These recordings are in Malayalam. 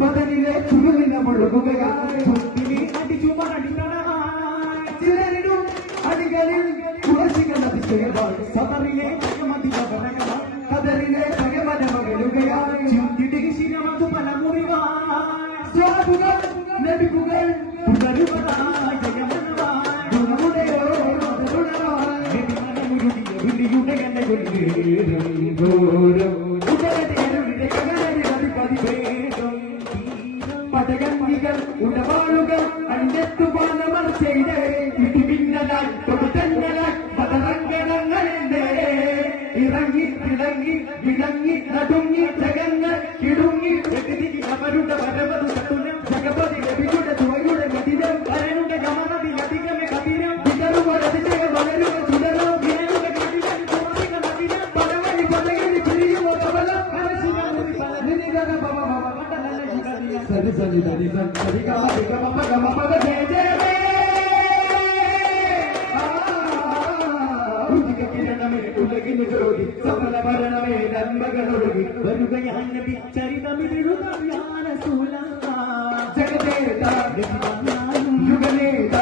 ബദലിലെ ചുരുളിന മുഴുകുകയായി ചിലരിടും അടികളിൽ കുറച്ചുകൾ അതിശയമായി സദറിലെ കതറിലെ ഭഗവന മകളുകയായി ചിന്തിടിശിരമതു പല മുറിവാകുകൾ ലഭിക്കുകൾ പുനരുപതായി വിളിയുടെ എന്നെ പടകന്നികൾ ഉടവാളുകൾ അന്യത്തുപാലമർ ചെയ്ത് ഇടിമിന്നലാൽ കൊടുത്തങ്ങളാൽ പതറങ്കണങ്ങളെന്തേ ഇറങ്ങി തിളങ്ങി വിളങ്ങി നടുങ്ങി ജഗങ്ങൾ കിടുങ്ങി അവരുടെ വരവത് സതുലം ജഗപതി രവിയുടെ തുവയുടെ മതിരം വരനുടെ ഗമനതി അധികമേ കതിരം വിതറുവരതിജയ വളരുക ചിതരോ വിനയുടെ കതിരം തുറസിക നദിരം പലവഴി പലകിൽ ചിരിയുമോ കവലം സരി സരി സരി സരി ഗമ ഗമ ഗമ പദ ജയ ജയ കിരണമേ ഉലകിന് ജ്യോതി സഫല ഭരണമേ നന്മകളൊഴുകി വരുകയാൻ നബി ചരിതമിഴുതാന സൂല ജഗദേത യുഗനേത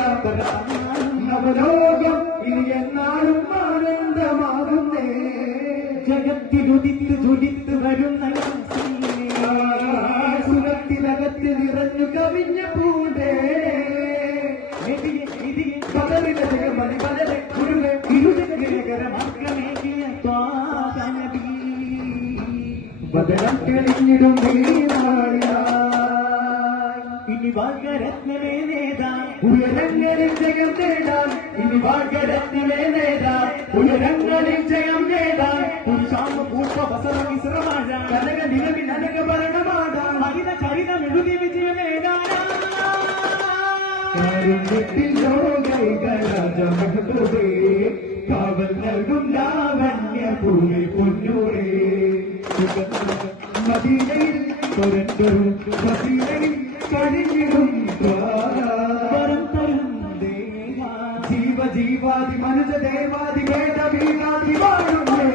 നവലോകം ഇനി എന്നാളും ആനന്ദമാകുന്നേ ജഗത്തിലുദിത്ത് ജ്വലിത്ത് വരുന്ന സുഖത്തിനകത്ത് നിറഞ്ഞു കവിഞ്ഞ പൂണ്ടേ പലരുടെ ജഗമണി പലരെ ഗുരുവെ ഇരുകരമാക്രമേകിയ ത്വാനബി ബദലം തെളിഞ്ഞിടും ഇനി ഭാഗ്യരത്നമേ നേതാ ഉയരങ്ങളിൽ ജയം നേടാൻ ഇനി ഭാഗ്യരത്നമേ നേതാ ഉയരങ്ങളിൽ ജയം നേടാൻ പുരുഷാമ പൂർവ വസന വിശ്രമാഴ കനക നിലവിൽ അനക ഭരണമാടാം മഹിത ചരിതം എഴുതി വിജയമേതാനാ കാവൽ നൽകും ലാവണ്യ പൂമി പൊന്നൂരേ മദീനയിൽ തുരന്തരും മദീനയിൽ കഴിഞ്ഞിടും ജീവ ജീവാദി മനുജ ദേവാദി വേദ വീരാദി വാഴുന്നേ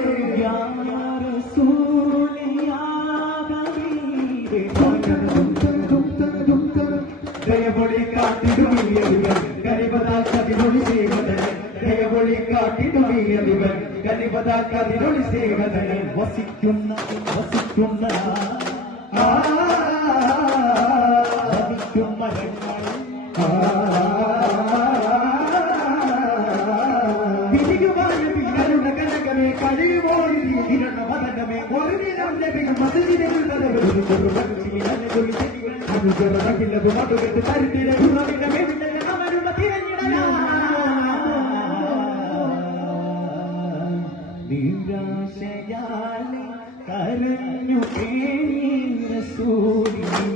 ദയവൊളി കാട്ടിടുമിയവൻ കരിപതാക്കതിനൊളി സേവതൻ ദയവൊളി കാട്ടിടുമിയവൻ കരിപതാക്കതിനൊളി സേവതൻ വസിക്കുന്ന വിധിയുമായ വീരരുടെ കനകമേ കഴിയുമോഴി ഇരണ മതകമേ ഒരു ദിനം ലഭിക്കും മതിലികൾ അനുജറകില്ലത് മടുകെട്ട് തരുത്തിലെ ഗുണവിന്റെ അവരുടെ നിരാശയാലെ കരഞ്ഞു സൂര്യൻ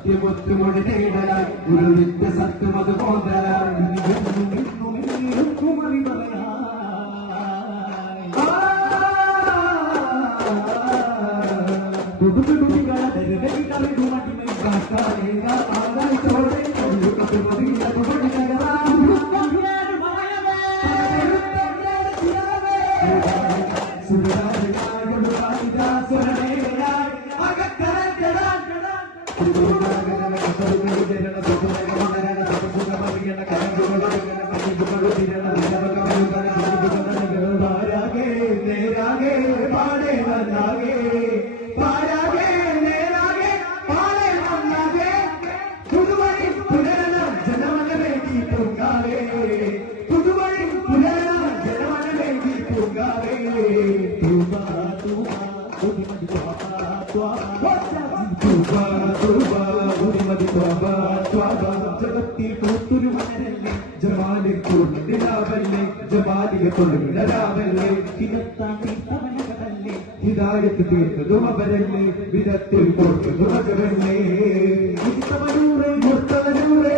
സത്യമൊത്തുമൊഴി നേടലാൽ ഒരു നിത്യ സത്യമത് പോന്തലാൽ കുമറി പറയാ ജഗത്തിൽ കൂത്തൊരു മലരല്ലേ ജമാലിൽ കൂർന്നിടാവല്ലേ ജമാലിയെ കൊള്ളുന്നതാവല്ലേ ഹിതത്താൻ തീർത്തവനകടല്ലേ ഹിദായത്ത് തീർത്തതും അവരല്ലേ വിധത്തിൽ കൊടുത്തതും അവരല്ലേ മുസ്തവനൂറേ മുസ്തവനൂറേ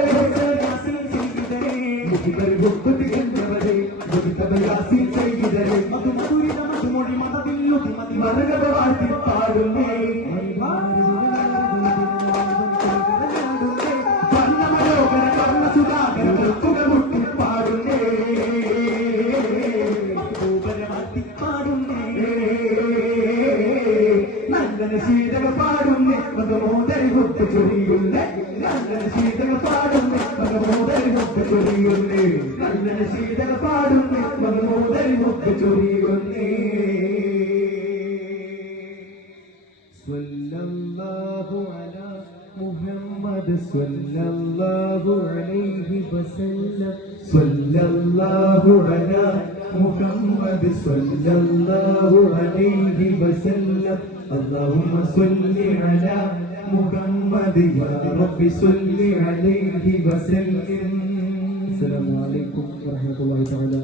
മുഖിബർ മുഖ്തി എന്നവരെ മുഖിതബയാസി ചെയ്തരെ മധുമധുരിത മധുമൊഴി മതവില്ലുതി മതി മരകത വാഴ്ത്തി പാടുന്നേ വർണ്ണമനോഹര വർണ്ണസുധാകര മുട്ടി പാടുന്നേ ഗോപരമാറ്റി പാടുന്നേ നല്ലന ശീതക പാടുന്നേ മതമോദരി മുട്ട് ചൊരിയുന്നേ നല്ലന ശീതക പാടുന്നേ മതമോദരി മുട്ട് ചൊരിയുന്നേ നല്ലന ശീതക പാടുന്നേ മതമോദരി മുട്ട് ചൊരിയുന്നേ സ്വല്ലല്ലാഹു അലാ മുഹമ്മദ് സ്വല്ലല്ലാഹു അലൈഹി വസല്ലം സ്വല്ലല്ലാഹു അലാ മുഹമ്മദ് സ്വല്ലല്ലാഹു അലൈഹി വസല്ലം اللهم صل على محمد يا رب صل عليه وسلم. السلام عليكم ورحمة الله تعالى